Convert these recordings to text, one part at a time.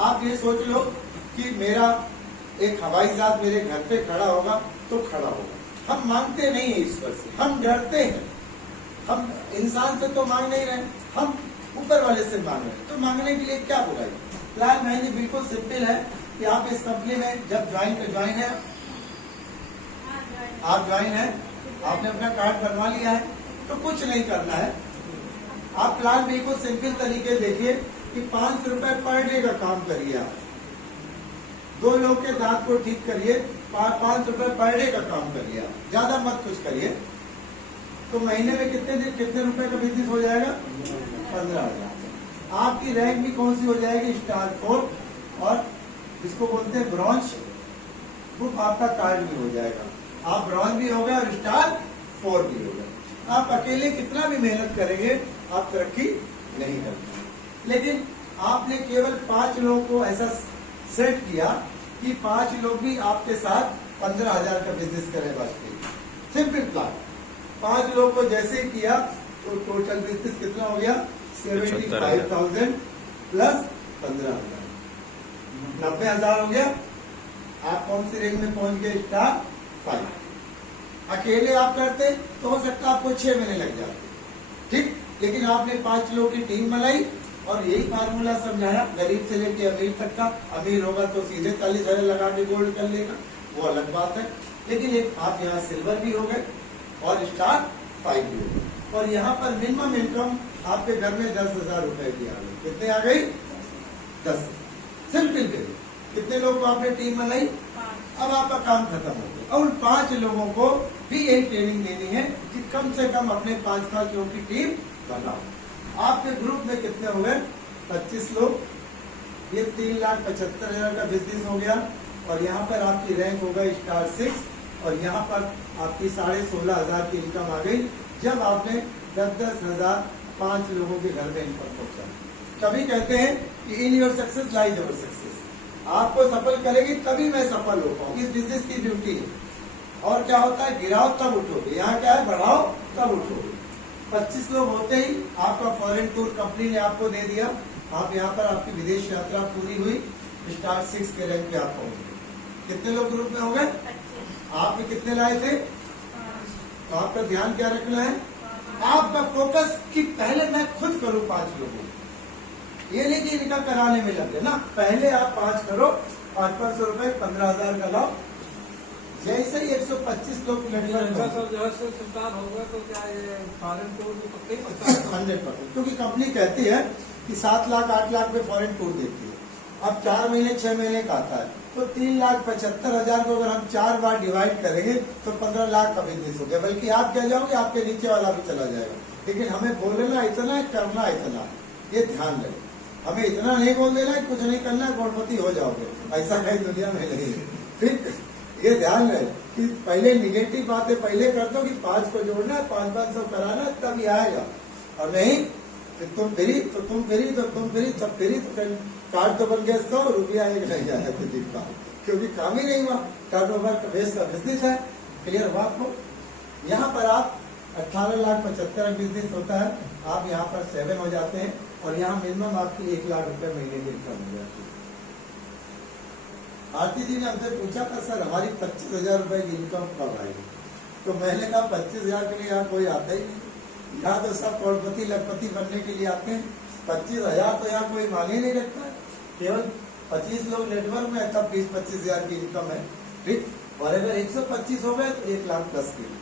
आप ये सोच लो कि मेरा एक हवाई जहाज मेरे घर पे खड़ा होगा तो खड़ा होगा। हम मांगते नहीं है ईश्वर से, हम डरते हैं। हम इंसान से तो मांग नहीं रहे, हम ऊपर वाले से मांग रहे हैं। तो मांगने के लिए क्या बुराई? प्लान मैंने बिल्कुल सिंपल है कि आप इस कंपनी में जब ज्वाइन है, आप ज्वाइन है, आपने अपना कार्ड बनवा लिया है, तो कुछ नहीं करना है। आप प्लान बिल्कुल सिंपल तरीके देखिए कि 5 रुपए पर डे का काम करिए। आप 2 लोग के दांत को ठीक करिए, 5 रुपए पर डे का काम करिए। आप ज्यादा मत कुछ करिए, तो महीने में कितने रुपए का बिजनेस हो जाएगा? 15,000। आपकी रैंक भी कौन सी हो जाएगी? स्टार 4, और इसको बोलते हैं ब्रॉन्ज। ग्रुप आपका कार्ड भी हो जाएगा, आप ब्रॉन्ज भी हो गए और स्टार 4 भी हो गए। आप अकेले कितना भी मेहनत करेंगे आप तरक्की नहीं कर पाएंगे। लेकिन आपने केवल 5 लोगों को ऐसा सेट किया कि 5 लोग भी आपके साथ 15,000 का बिजनेस करें। बस सिंपल प्लान। 5 लोग को जैसे किया तो टोटल बिजनेस कितना हो गया? 75,000 प्लस 15,000, 90,000 हो गया। आप कौन सी रेंज में पहुंच गए? स्टार 5। अकेले आप करते तो हो सकता है आपको 6 महीने लग जाते, ठीक। लेकिन आपने 5 लोगों की टीम बनाई और यही फार्मूला समझाया, गरीब से लेके अमीर तक का। अमीर होगा तो सीधे 40,000 लगा के गोल्ड कर लेगा, वो अलग बात है। लेकिन एक आप यहाँ सिल्वर भी हो गए और स्टार 5 भी हो गए। और यहाँ पर मिनिमम इनकम आपके घर में 10,000 रुपए की आ गई। कितने आ गई? 10। Simple way. कितने लोगों को आपने टीम बनाई? अब आपका काम खत्म हो गया। और 5 लोगों को भी यही ट्रेनिंग देनी है कि कम से कम अपने 5-5 लोगों की टीम बनाओ। आपके ग्रुप में कितने हो गए? 25 लोग। ये 3,75,000 का बिजनेस हो गया। और यहाँ पर आपकी रैंक हो गई स्टार 6 और यहाँ पर आपकी 16,500 की इनकम आ गई जब आपने 10,000 5 लोगों के घर में इनकम पहुंचा। तभी कहते हैं कि in your success lies your success. आपको सफल करेगी तभी मैं सफल हो पाऊँ। इस बिजनेस की ड्यूटी है। और क्या होता है? गिराओ तब उठोगे। यहाँ क्या है? बढ़ाओ तब उठोगे। 25 लोग होते ही आपका फॉरेन टूर कंपनी ने आपको दे दिया। आप यहाँ पर आपकी विदेश यात्रा पूरी हुई, स्टार 6 के रैंक पे आप पहुंच गए। कितने लोग ग्रुप में हो गए? आपने कितने लाए थे? तो आपका ध्यान क्या रखना है? आपका फोकस कि पहले मैं खुद करूं 5 लोगों को। ये नहीं कि इनका कराने में लगे ना। पहले आप 5 करो, 500 रुपए 15,000 का लाओ। जैसे ही 125 लोग होगा तो क्या ये फॉरेन टूर को पक्का ही पड़ता है? 100%। क्योंकि कंपनी कहती है कि 7 लाख 8 लाख में फॉरेन टूर देती है। अब 4 महीने 6 महीने का आता है तो 3,75,000 को अगर हम 4 बार डिवाइड करेंगे तो 15 लाख का बिजनेस हो गया। बल्कि आप क्या जाओगे, आपके नीचे वाला भी चला जाएगा। लेकिन हमें बोलना इतना है, करना इतना है, ये ध्यान रहे। हमें इतना नहीं बोल देना है, कुछ नहीं करना, करोड़पति हो जाओगे, ऐसा कहीं दुनिया में नहीं है। ठीक, ये ध्यान रहे कि पहले निगेटिव बातें पहले कर दो कि 5 को जोड़ना है, 500 कराना, तब ये आएगा। और नहीं तुम फ्री तो तुम फ्री तो तुम फ्री, सब फ्री तो कार्ड तो बन गया 100 रुपया एक नहीं जाए क्योंकि काम ही नहीं हुआ। टर्नओवर का बेस का बिजनेस है। क्लियर हुआ आपको? यहाँ पर आप 18,75,000 बिजनेस होता है, आप यहाँ पर 7 हो जाते हैं और यहाँ मिनिमम आपकी 1 लाख रुपए महीने की इनकम हो जाती है। आरती जी ने हमसे पूछा था, सर हमारी 25,000 रुपए की इनकम कब आएगी? तो मैंने कहा 25,000 के लिए यहाँ कोई आता ही नहीं। यहाँ तो सब करोड़पति लखपति बनने के लिए आते हैं। 25,000 तो यहाँ कोई मांगे नहीं रखता है। केवल 25 लोग नेटवर्क में, तब 20-25,000 की इनकम है। ठीक, और अगर 125 हो गए तो 1 लाख प्लस की इनकम।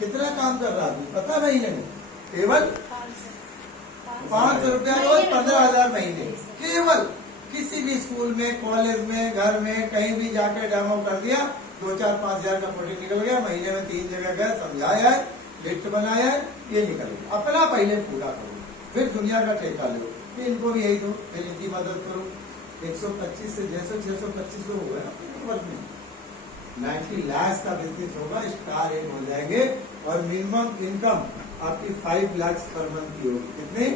कितना काम कर रहा है पता महीने में? केवल 500 रुपया रोज, 15,000 महीने। केवल किसी भी स्कूल में, कॉलेज में, घर में, कहीं भी जाकर डेमो कर दिया, 2-4-5,000 का प्रोजेक्ट निकल गया। महीने में 3 जगह गए, समझाया है, लिस्ट बनाया है, ये निकल गया। अपना पहले पूरा करो, फिर दुनिया का ठेका लो, फिर इनको भी यही दो, फिर इनकी मदद करो। 125 से जैसे 625 लोग हुए ना में 90 लाख का बिजनेस होगा, स्टार 1 हो जाएंगे और मिनिमम इनकम आपकी 5 लाख पर मंथ की होगी। कितनी?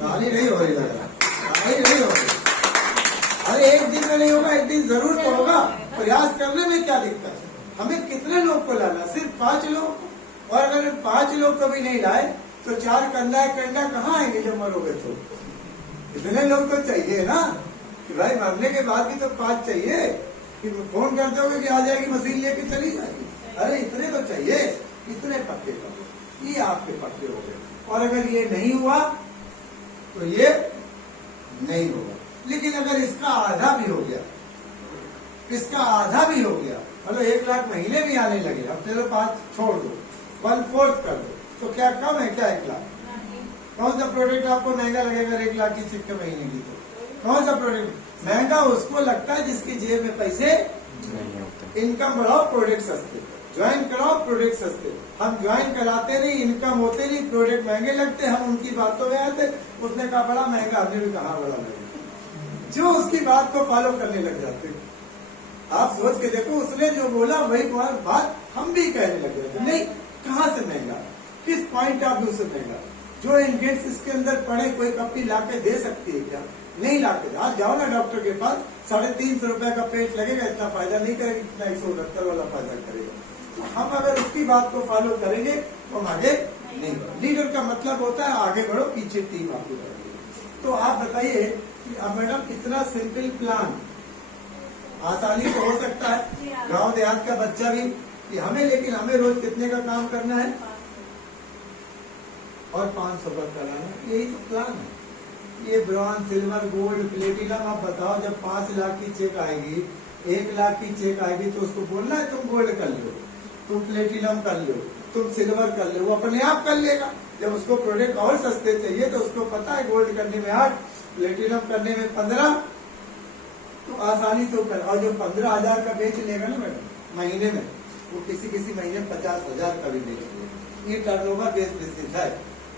ताली नहीं हो रही, लग रहा ताली नहीं हो रही। अरे एक दिन में नहीं होगा, एक दिन जरूर तो होगा। प्रयास करने में क्या दिक्कत है? हमें कितने लोग को लाना? सिर्फ 5 लोग। और अगर 5 लोग कभी नहीं लाए तो 4 कंधा कहाँ आएंगे जब मरोगे तो? इतने लोग तो चाहिए ना कि भाई मरने के बाद भी तो 5 चाहिए कि फोन करते हो कि आ जाएगी मशीन लेके चली जाएगी। अरे इतने तो चाहिए, इतने पक्के करो, ये आपके पक्के हो गए। और अगर ये नहीं हुआ तो ये नहीं होगा। लेकिन अगर इसका आधा भी हो गया, इसका आधा भी हो गया, मतलब 1 लाख महीने भी आने लगे, अब चलो 5 छोड़ दो, 1/4 कर दो, तो क्या कम है क्या 1 लाख? कौन सा प्रोडक्ट आपको महंगा लगेगा 1 लाख की चिप के महीने की? तो कौन सा प्रोडक्ट महंगा उसको लगता है जिसकी जेब में पैसे नहीं होते। इनकम बढ़ाओ, प्रोडक्ट सस्ते, ज्वाइन कराओ, प्रोडक्ट सस्ते। हम ज्वाइन कराते नहीं, इनकम होते नहीं, प्रोडक्ट महंगे लगते, हम उनकी बातों में आते। उसने कहा बड़ा महंगा, हमने भी कहा बड़ा महंगा, जो उसकी बात को फॉलो करने लग जाते। आप सोच के देखो, उसने जो बोला वही बात हम भी कहने लग जाते। नहीं, कहाँ से महंगा, किस पॉइंट ऑफ व्यू से महंगा? जो इंग्रेडिएंट्स इसके अंदर पड़े कोई कंपनी लाके दे सकती है क्या? नहीं लाके। आज जाओ ना डॉक्टर के पास, 350 रुपए का पेट लगेगा, इतना फायदा नहीं करेगा, इतना 169 वाला फायदा करेगा। तो हम अगर उसकी बात को फॉलो करेंगे तो हम आगे नहीं बढ़ेंगे। लीडर का मतलब होता है आगे बढ़ो, पीछे टीम आपको करेगी। तो आप बताइए कि अब मैडम इतना सिंपल प्लान आसानी से हो सकता है गांव देहात का बच्चा भी कि हमें, लेकिन हमें रोज कितने का काम करना है और 500 का कराना, यही तो प्लान है। ये ब्रॉन्ज, सिल्वर, गोल्ड, प्लेटिनम, आप बताओ जब 5 लाख की चेक आएगी, 1 लाख की चेक आएगी तो उसको बोलना है तुम गोल्ड कर लो, तुम प्लेटिनम कर लो, तुम सिल्वर कर लो, वो अपने आप कर लेगा। जब उसको प्रोडक्ट और सस्ते चाहिए तो उसको पता है गोल्ड करने में 8, प्लेटिनम करने में 15, तो आसानी से कर। और जो 15,000 का बेच लेगा ना मैडम महीने में, वो किसी महीने में 50,000 का भी बेच लेगा। ये टर्नओवर बेस्ड बिजनेस है।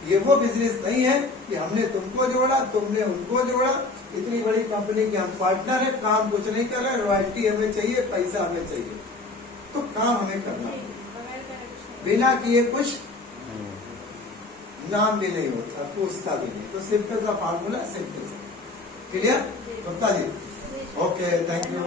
ये वो बिजनेस नहीं है कि हमने तुमको जोड़ा, तुमने उनको जोड़ा। इतनी बड़ी कंपनी के हम पार्टनर है, काम कुछ नहीं कर रहे, रॉयल्टी हमें चाहिए, पैसा हमें चाहिए, तो काम हमें करना पड़ेगा। बिना किए कुछ नाम भी नहीं होता, पूछता भी नहीं। तो सिंपल सा फार्मूला, सिंपल सा। Clear? Gupta ji, okay, thank you.